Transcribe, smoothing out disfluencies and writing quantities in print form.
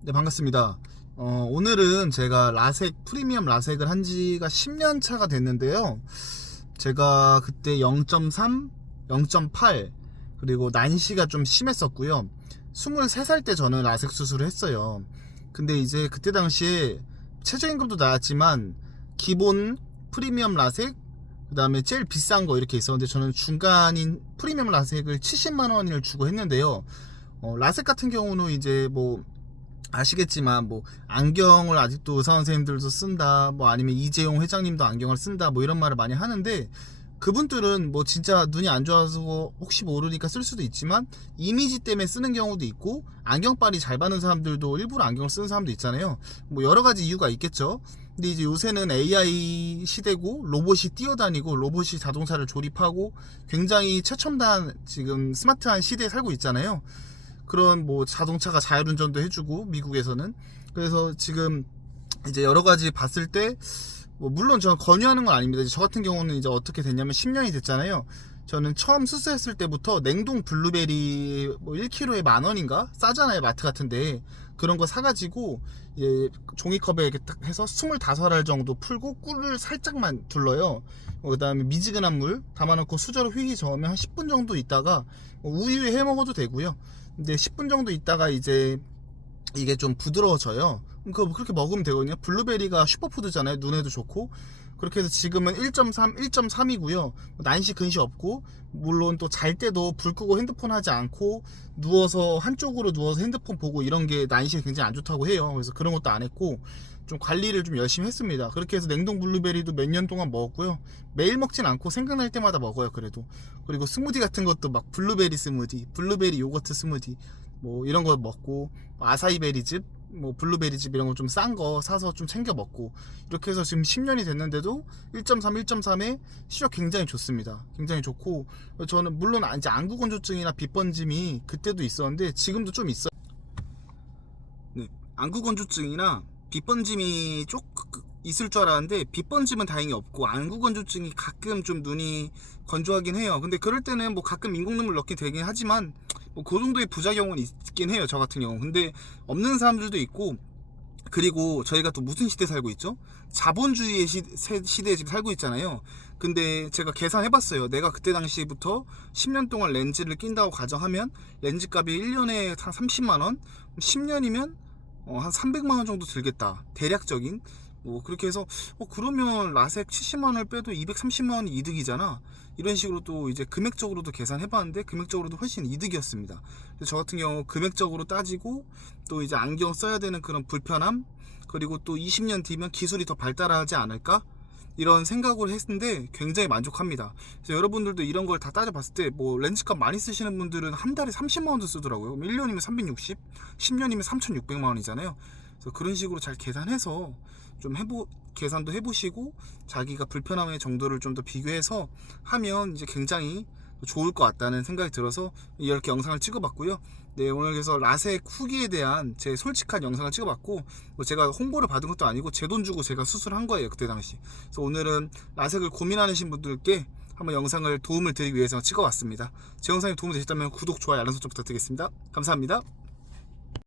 네, 반갑습니다. 오늘은 제가 라섹, 프리미엄 라섹을 한 지가 10년 차가 됐는데요. 제가 그때 0.3, 0.8, 그리고 난시가 좀 심했었고요. 23살 때 저는 라섹 수술을 했어요. 근데 이제 그때 당시에 최저임금도 나왔지만, 기본 프리미엄 라섹, 그 다음에 제일 비싼 거 이렇게 있었는데, 저는 중간인 프리미엄 라섹을 70만원을 주고 했는데요. 라섹 같은 경우는 이제 뭐, 아시겠지만 뭐 안경을 아직도 의사 선생님들도 쓴다, 뭐 아니면 이재용 회장님도 안경을 쓴다, 뭐 이런 말을 많이 하는데, 그분들은 뭐 진짜 눈이 안 좋아서 혹시 모르니까 쓸 수도 있지만 이미지 때문에 쓰는 경우도 있고, 안경빨이 잘 받는 사람들도 일부러 안경을 쓰는 사람도 있잖아요. 뭐 여러 가지 이유가 있겠죠. 근데 이제 요새는 AI 시대고, 로봇이 뛰어다니고 로봇이 자동차를 조립하고 굉장히 최첨단 지금 스마트한 시대에 살고 있잖아요. 그런 뭐 자동차가 자율운전도 해주고, 미국에서는. 그래서 지금 이제 여러 가지 봤을 때, 뭐 물론 저는 권유하는 건 아닙니다. 저 같은 경우는 이제 어떻게 됐냐면 10년이 됐잖아요. 저는 처음 수술했을 때부터 냉동 블루베리 뭐 1kg에 10,000원인가 싸잖아요, 마트 같은데. 그런 거 사가지고 예, 종이컵에 이렇게 딱 해서 25알 정도 풀고 꿀을 살짝만 둘러요. 그 다음에 미지근한 물 담아놓고 수저로 휘휘 저으면 한 10분 정도 있다가 우유에 해 먹어도 되고요. 근데 10분 정도 있다가 이제 이게 좀 부드러워져요. 그렇게 먹으면 되거든요. 블루베리가 슈퍼푸드잖아요. 눈에도 좋고. 그렇게 해서 지금은 1.3, 1.3이고요. 난시 근시 없고, 물론 또 잘 때도 불 끄고 핸드폰 하지 않고, 누워서 한쪽으로 누워서 핸드폰 보고 이런 게 난시에 굉장히 안 좋다고 해요. 그래서 그런 것도 안 했고, 좀 관리를 좀 열심히 했습니다. 그렇게 해서 냉동 블루베리도 몇 년 동안 먹었고요. 매일 먹진 않고 생각날 때마다 먹어요, 그래도. 그리고 스무디 같은 것도 막 블루베리 스무디, 블루베리 요거트 스무디, 뭐 이런 거 먹고, 아사이베리즙, 뭐 블루베리즙 이런 거 좀 싼 거 사서 좀 챙겨 먹고, 이렇게 해서 지금 10년이 됐는데도 1.3, 1.3에 시력 굉장히 좋습니다. 굉장히 좋고, 저는 물론 이제 안구건조증이나 빗번짐이 그때도 있었는데 지금도 좀 있어요. 네, 안구건조증이나 빗번짐이 조금 있을 줄 알았는데, 빗번짐은 다행히 없고 안구건조증이 가끔 좀 눈이 건조하긴 해요. 근데 그럴 때는 뭐 가끔 인공눈물 넣게 되긴 하지만, 뭐 그 정도의 부작용은 있긴 해요, 저 같은 경우. 근데 없는 사람들도 있고. 그리고 저희가 또 무슨 시대에 살고 있죠? 자본주의의 시대에 지금 살고 있잖아요. 근데 제가 계산해봤어요. 내가 그때 당시부터 10년 동안 렌즈를 낀다고 가정하면 렌즈 값이 1년에 한 30만원, 10년이면 한 300만원 정도 들겠다, 대략적인. 뭐 그렇게 해서 그러면 라섹 70만원을 빼도 230만원이 이득이잖아, 이런 식으로 또 이제 금액적으로도 계산해봤는데 금액적으로도 훨씬 이득이었습니다. 그래서 저 같은 경우 금액적으로 따지고, 또 이제 안경 써야 되는 그런 불편함, 그리고 또 20년 뒤면 기술이 더 발달하지 않을까, 이런 생각을 했는데 굉장히 만족합니다. 그래서 여러분들도 이런 걸 다 따져봤을 때, 뭐 렌즈값 많이 쓰시는 분들은 한 달에 30만원도 쓰더라고요. 1년이면 360, 10년이면 3,600만원이잖아요 그래서 그런 식으로 잘 계산해서 좀 계산도 해보시고, 자기가 불편함의 정도를 좀 더 비교해서 하면 이제 굉장히 좋을 것 같다는 생각이 들어서 이렇게 영상을 찍어봤고요. 네, 오늘 그래서 라섹 후기에 대한 제 솔직한 영상을 찍어봤고, 뭐 제가 홍보를 받은 것도 아니고 제 돈 주고 제가 수술한 거예요, 그때 당시. 그래서 오늘은 라섹을 고민하시는 분들께 한번 영상을 도움을 드리기 위해서 찍어봤습니다. 제 영상이 도움이 되셨다면 구독, 좋아요, 알람 설정 부탁드리겠습니다. 감사합니다.